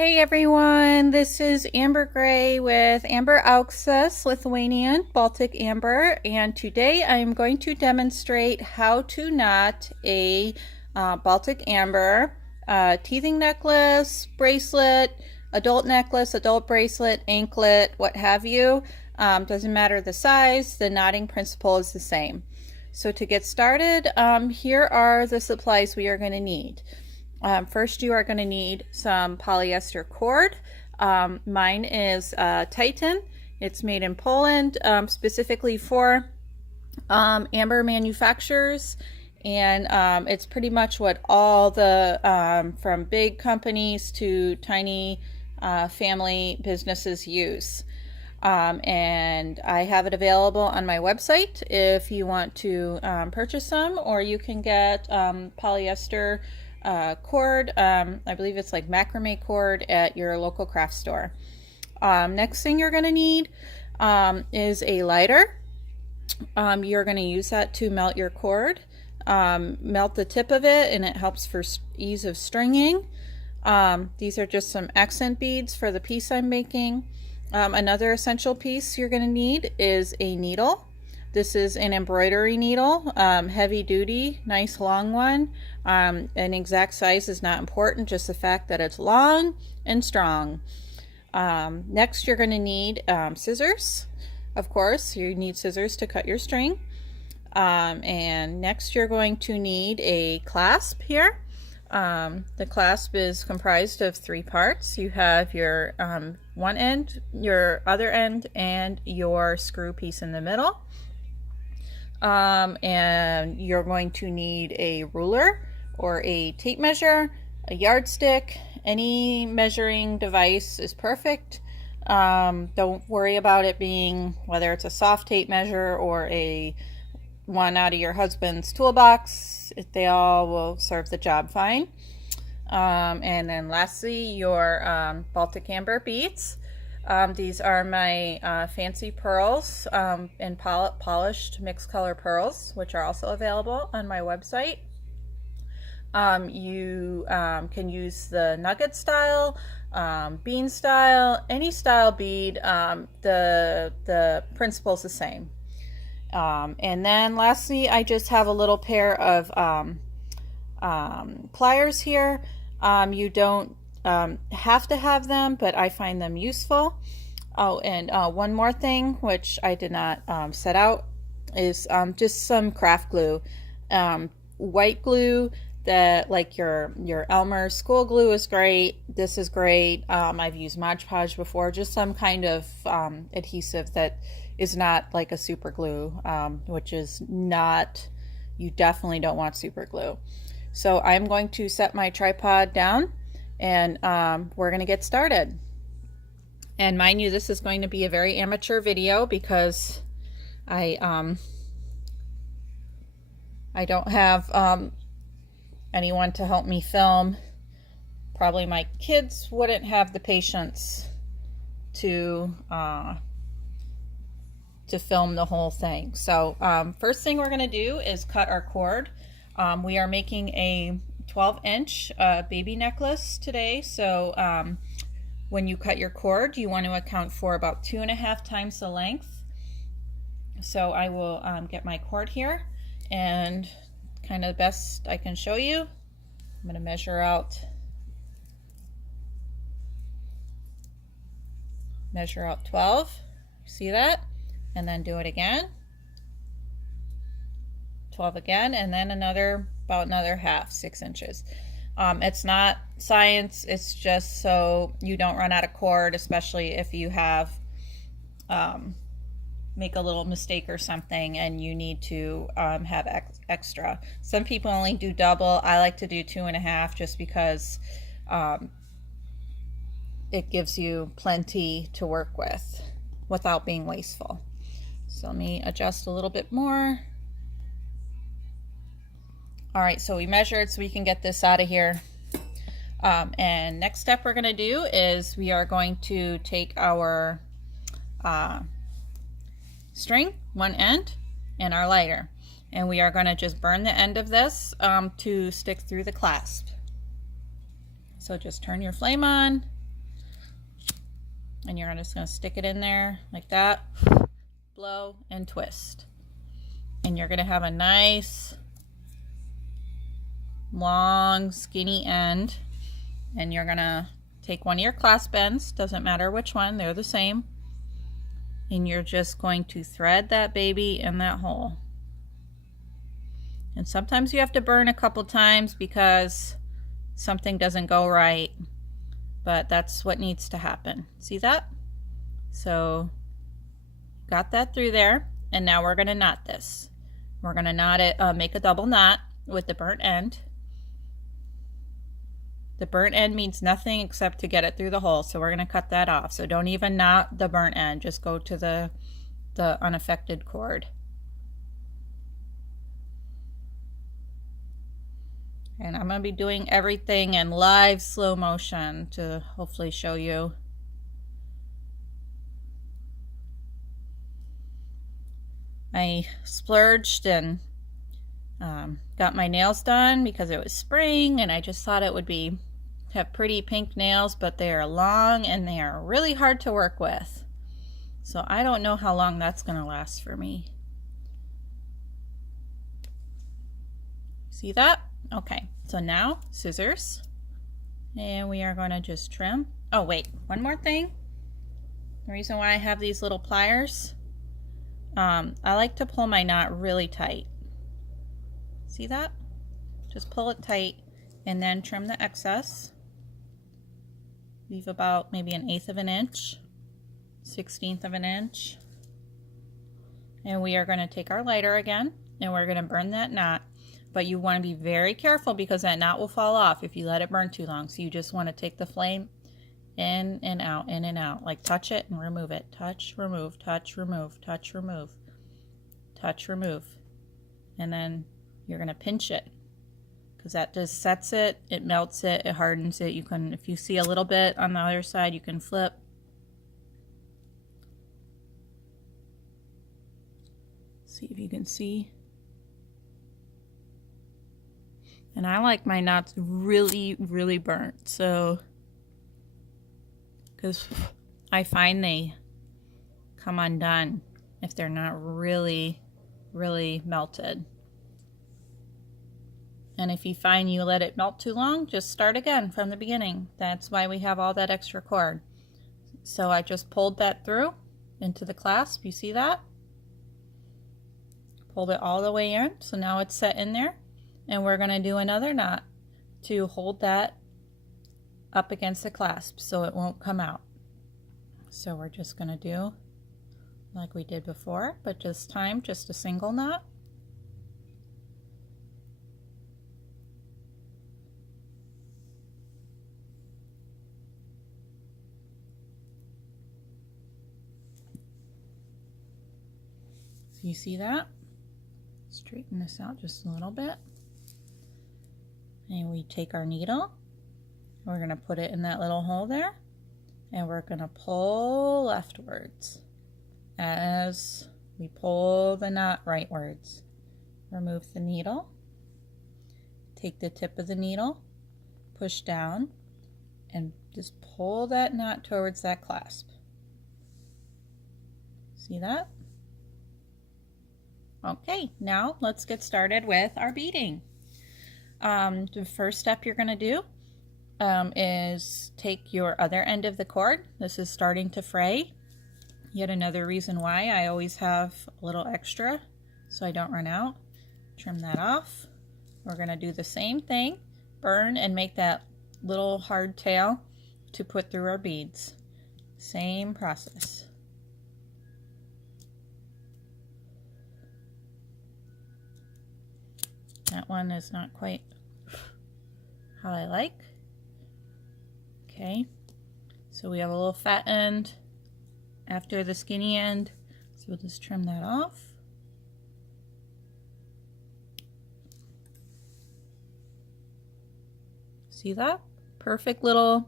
Hey everyone, this is Amber Gray with Amber Auksas, Lithuanian Baltic Amber, and today I'm going to demonstrate how to knot a Baltic Amber teething necklace, bracelet, adult necklace, adult bracelet, anklet, what have you. Doesn't matter the size, the knotting principle is the same. So to get started, here are the supplies we are going to need. First, you are going to need some polyester cord. Mine is Titan. It's made in Poland, specifically for amber manufacturers, and it's pretty much what all the from big companies to tiny family businesses use. And I have it available on my website if you want to purchase some, or you can get polyester cord. I believe it's like macrame cord at your local craft store. Next thing you're going to need is a lighter. You're going to use that to melt your cord. Melt the tip of it, and it helps for ease of stringing. These are just some accent beads for the piece I'm making. Another essential piece you're going to need is a needle. This is an embroidery needle, heavy duty, nice long one. An exact size is not important, just the fact that it's long and strong. Next, you're going to need scissors. Of course, you need scissors to cut your string. And next, you're going to need a clasp here. The clasp is comprised of three parts. You have your one end, your other end, and your screw piece in the middle. And you're going to need a ruler or a tape measure, a yardstick. Any measuring device is perfect. Don't worry about it being whether it's a soft tape measure or a one out of your husband's toolbox. They all will serve the job fine. And then lastly, your Baltic Amber beads. These are my fancy pearls and polished mixed color pearls, which are also available on my website. You can use the nugget style, bean style, any style bead. The principle is the same. And then lastly, I just have a little pair of pliers here. You don't have to have them, but I find them useful. Oh, and one more thing, which I did not set out, is just some craft glue. White glue that, like your Elmer school glue, is great. This is great. I've used Mod Podge before. Just some kind of adhesive that is not like a super glue, which is not, you definitely don't want super glue. So I'm going to set my tripod down, and we're going to get started. And mind you, this is going to be a very amateur video because I don't have anyone to help me film. Probably my kids wouldn't have the patience to film the whole thing. So first thing we're going to do is cut our cord. We are making a 12-inch baby necklace today, so when you cut your cord, you want to account for about 2.5 times the length. So I will get my cord here, and kind of best I can show you, I'm going to measure out 12. See that? And then do it again. 12 again, and then about another half, 6 inches. It's not science, it's just so you don't run out of cord, especially if you have make a little mistake or something and you need to have extra. Some people only do double. I like to do 2.5 just because it gives you plenty to work with without being wasteful. So let me adjust a little bit more. All right, so we measured so we can get this out of here. And next step we're going to do is we are going to take our string, one end, and our lighter. And we are going to just burn the end of this to stick through the clasp. So just turn your flame on and you're just going to stick it in there like that, blow and twist, and you're going to have a nice long skinny end. And you're going to take one of your clasp ends, doesn't matter which one, they're the same, and you're just going to thread that baby in that hole. And sometimes you have to burn a couple times because something doesn't go right, but that's what needs to happen. See that? So got that through there, and now we're going to knot this. We're going to knot it, make a double knot with the burnt end. The burnt end means nothing except to get it through the hole, so we're going to cut that off. So don't even knot the burnt end, just go to the unaffected cord. And I'm going to be doing everything in live slow motion to hopefully show you. I splurged and got my nails done because it was spring, and I just thought it would have pretty pink nails, but they are long and they are really hard to work with. So I don't know how long that's going to last for me. See that? Okay, so now scissors, and we are going to just trim. Oh wait, one more thing. The reason why I have these little pliers, I like to pull my knot really tight. See that? Just pull it tight and then trim the excess. Leave about maybe 1/8 of an inch, 1/16 of an inch. And we are going to take our lighter again, and we're going to burn that knot. But you want to be very careful because that knot will fall off if you let it burn too long. So you just want to take the flame in and out, like touch it and remove it. Touch, remove, touch, remove, touch, remove, touch, remove. And then you're going to pinch it, because that just sets it, it melts it, it hardens it. You can, if you see a little bit on the other side, you can flip. See if you can see. And I like my knots really, really burnt, so, because I find they come undone if they're not really, really melted. And if you find you let it melt too long, just start again from the beginning. That's why we have all that extra cord. So I just pulled that through into the clasp. You see that? Pulled it all the way in. So now it's set in there. And we're going to do another knot to hold that up against the clasp so it won't come out. So we're just going to do like we did before, but this time just a single knot. So you see that? Straighten this out just a little bit. And we take our needle, we're going to put it in that little hole there, and we're going to pull leftwards as we pull the knot rightwards. Remove the needle, take the tip of the needle, push down, and just pull that knot towards that clasp. See that? Okay, now let's get started with our beading. The first step you're going to do is take your other end of the cord. This is starting to fray. Yet another reason why I always have a little extra so I don't run out. Trim that off. We're going to do the same thing, burn and make that little hard tail to put through our beads. Same process. That one is not quite how I like. Okay, so we have a little fat end after the skinny end, so we'll just trim that off. See that? Perfect little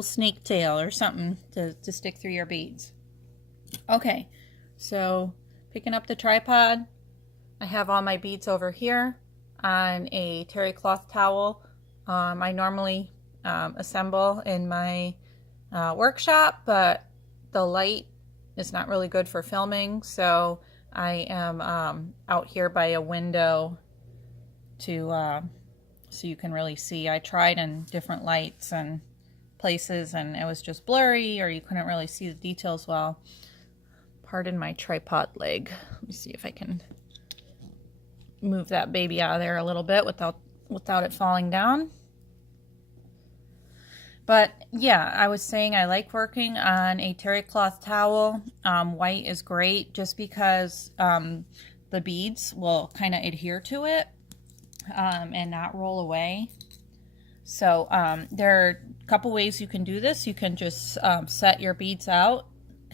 snake tail or something to stick through your beads. Okay, so picking up the tripod, I have all my beads over here on a terry cloth towel. I normally assemble in my workshop, but the light is not really good for filming, so I am out here by a window to so you can really see. I tried in different lights and places and it was just blurry, or you couldn't really see the details well. Pardon my tripod leg. Let me see if I can move that baby out of there a little bit without it falling down. But yeah, I was saying I like working on a terry cloth towel. White is great just because the beads will kind of adhere to it and not roll away. So there are a couple ways you can do this. You can just set your beads out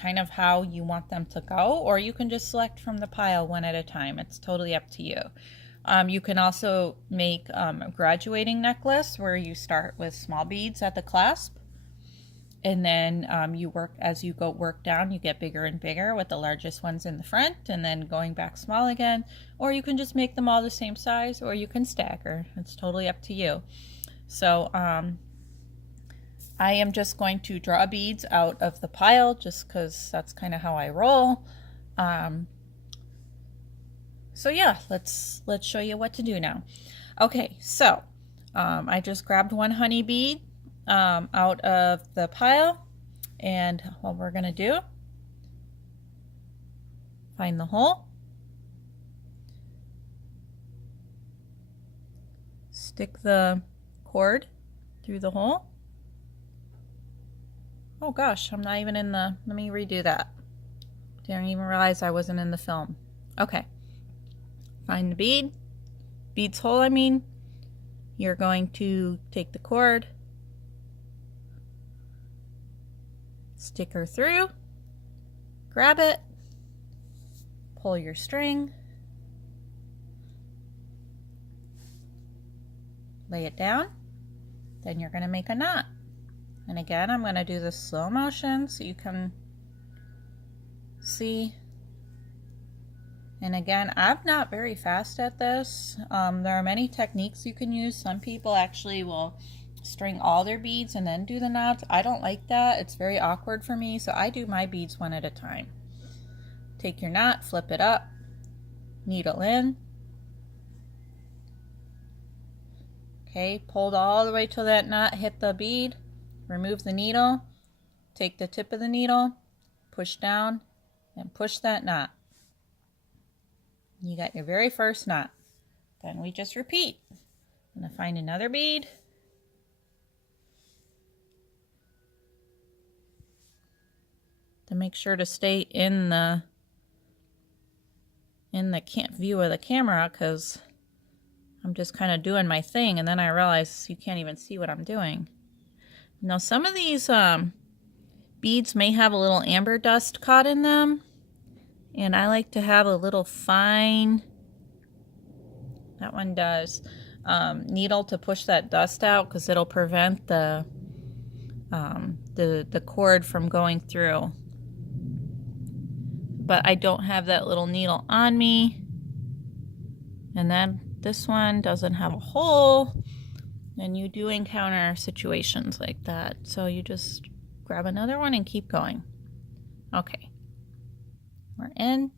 kind of how you want them to go, or you can just select from the pile one at a time. It's totally up to you. You can also make a graduating necklace where you start with small beads at the clasp, and then you work as you work down, you get bigger and bigger with the largest ones in the front, and then going back small again. Or you can just make them all the same size, or you can stagger. It's totally up to you. So I am just going to draw beads out of the pile just because that's kind of how I roll. So yeah, let's show you what to do now. Okay, so I just grabbed one honey bead out of the pile, and what we're gonna do, find the hole, stick the cord through the hole. Oh gosh, I'm not even in the, let me redo that. Didn't even realize I wasn't in the film. Okay, find the bead's hole I mean. You're going to take the cord, stick her through, grab it, pull your string, lay it down, then you're going to make a knot. And again, I'm going to do this slow motion so you can see. And again, I'm not very fast at this. There are many techniques you can use. Some people actually will string all their beads and then do the knots. I don't like that. It's very awkward for me, so I do my beads one at a time. Take your knot, flip it up, needle in. Okay, pulled all the way till that knot hit the bead. Remove the needle, take the tip of the needle, push down, and push that knot. You got your very first knot. Then we just repeat. I'm going to find another bead. To make sure to stay in the view of the camera, because I'm just kind of doing my thing, and then I realize you can't even see what I'm doing. Now some of these beads may have a little amber dust caught in them, and I like to have a little fine, that one does, needle to push that dust out, because it'll prevent the cord from going through. But I don't have that little needle on me. And then this one doesn't have a hole. And you do encounter situations like that. So you just grab another one and keep going. Okay. We're in.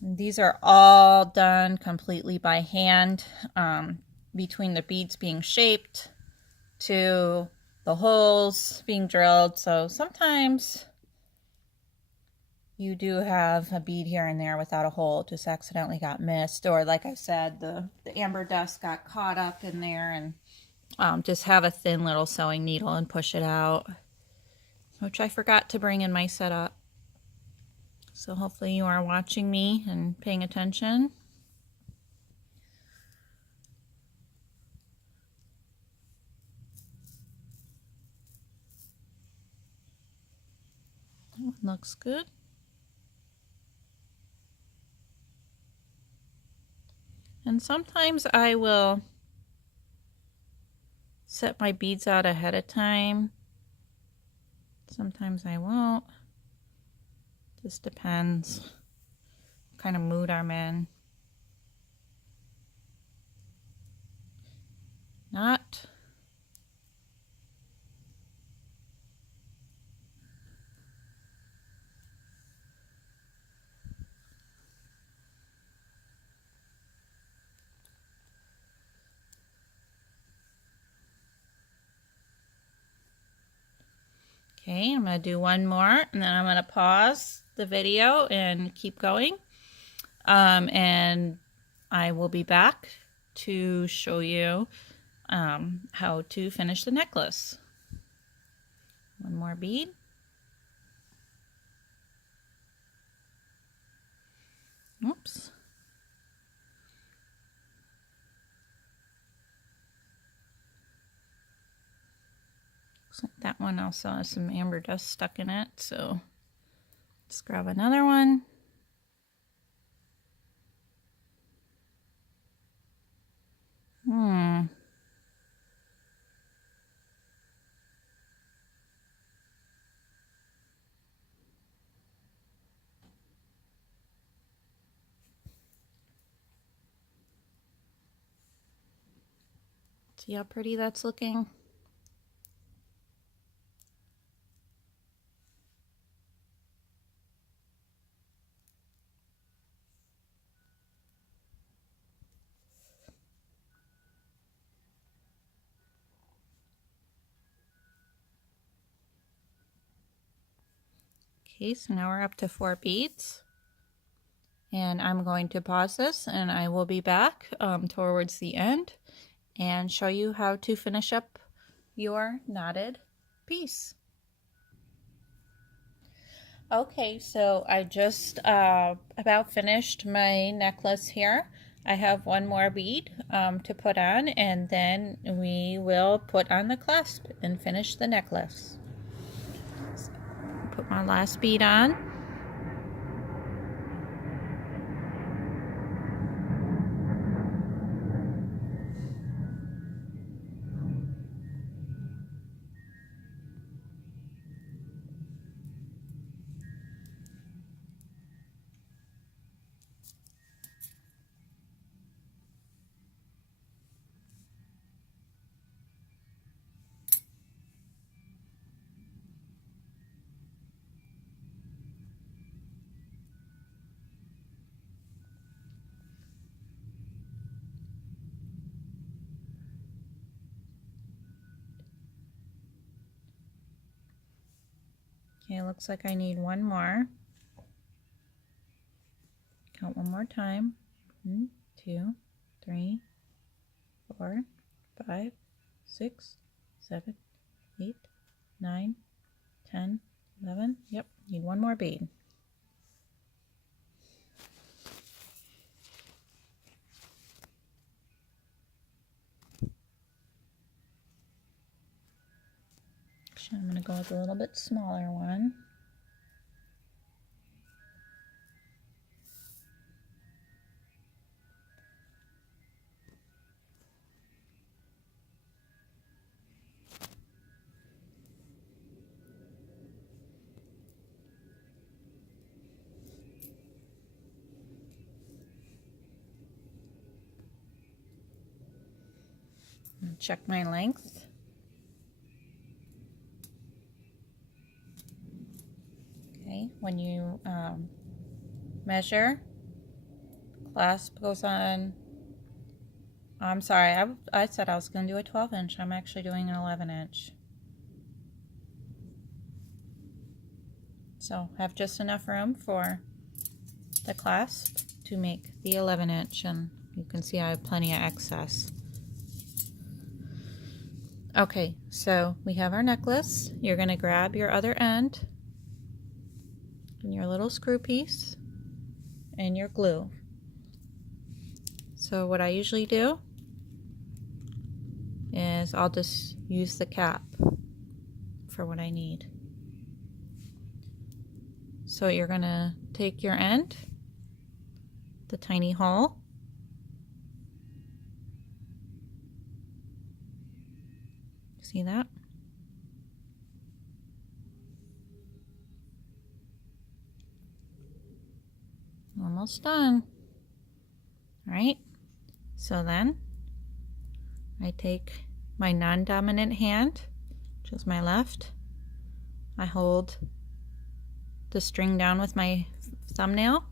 And these are all done completely by hand, between the beads being shaped to the holes being drilled. So sometimes you do have a bead here and there without a hole, just accidentally got missed, or like I said, the amber dust got caught up in there, and just have a thin little sewing needle and push it out, which I forgot to bring in my setup. So hopefully you are watching me and paying attention. That one looks good. And sometimes I will set my beads out ahead of time. Sometimes I won't. Just depends what kind of mood I'm in. knot. Okay, I'm going to do one more, and then I'm going to pause the video and keep going. And I will be back to show you how to finish the necklace. One more bead. Oops. Looks like that one also has some amber dust stuck in it, so let's grab another one. See how pretty that's looking? Okay, so now we're up to 4 beads. And I'm going to pause this, and I will be back towards the end and show you how to finish up your knotted piece. Okay, so I just about finished my necklace here. I have one more bead to put on, and then we will put on the clasp and finish the necklace. So, put my last bead on. Okay, it looks like I need one more. Count one more time. 1, 2, 3, 4, 5, 6, 7, 8, 9, 10, 11. Yep, need one more bead. Actually, I'm going to go with a little bit smaller one. Check my length. Okay, when you measure, clasp goes on. I'm sorry, I said I was going to do a 12-inch. I'm actually doing an 11-inch. So have just enough room for the clasp to make the 11-inch, and you can see I have plenty of excess. Okay, so we have our necklace. You're going to grab your other end and your little screw piece and your glue. So what I usually do is I'll just use the cap for what I need. So you're going to take your end, the tiny hole, see that? Almost done. All right, so then I take my non-dominant hand, which is my left. I hold the string down with my thumbnail.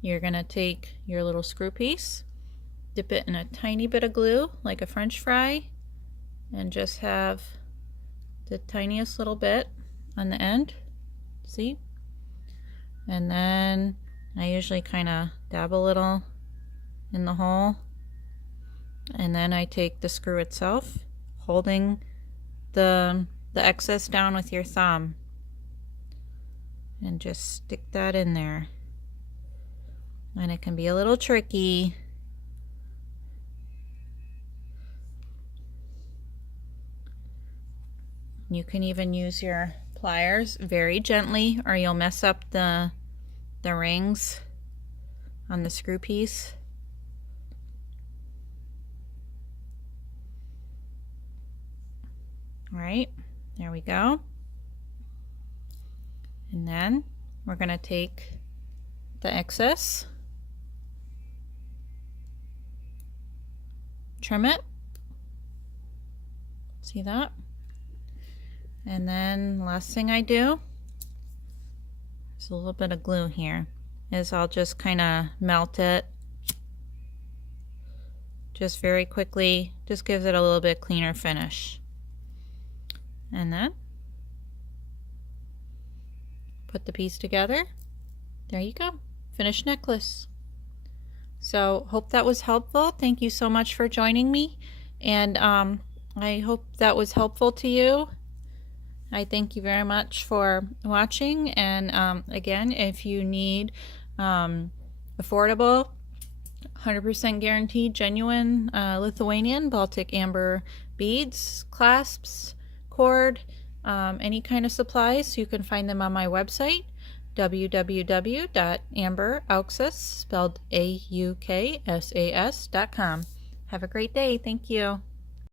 You're going to take your little screw piece, dip it in a tiny bit of glue like a French fry, and just have the tiniest little bit on the end. See? And then I usually kind of dab a little in the hole, and then I take the screw itself, holding the excess down with your thumb, and just stick that in there. And it can be a little tricky. You can even use your pliers very gently, or you'll mess up the rings on the screw piece. All right, there we go. And then we're going to take the excess, trim it. See that? And then the last thing I do, there's a little bit of glue here, is I'll just kind of melt it just very quickly. Just gives it a little bit cleaner finish. And then put the piece together. There you go. Finished necklace. So hope that was helpful. Thank you so much for joining me, and I hope that was helpful to you. I thank you very much for watching, and again, if you need affordable, 100% guaranteed, genuine Lithuanian Baltic amber beads, clasps, cord, any kind of supplies, you can find them on my website, www.amberauksas, spelled AUKSAS.com. Have a great day. Thank you.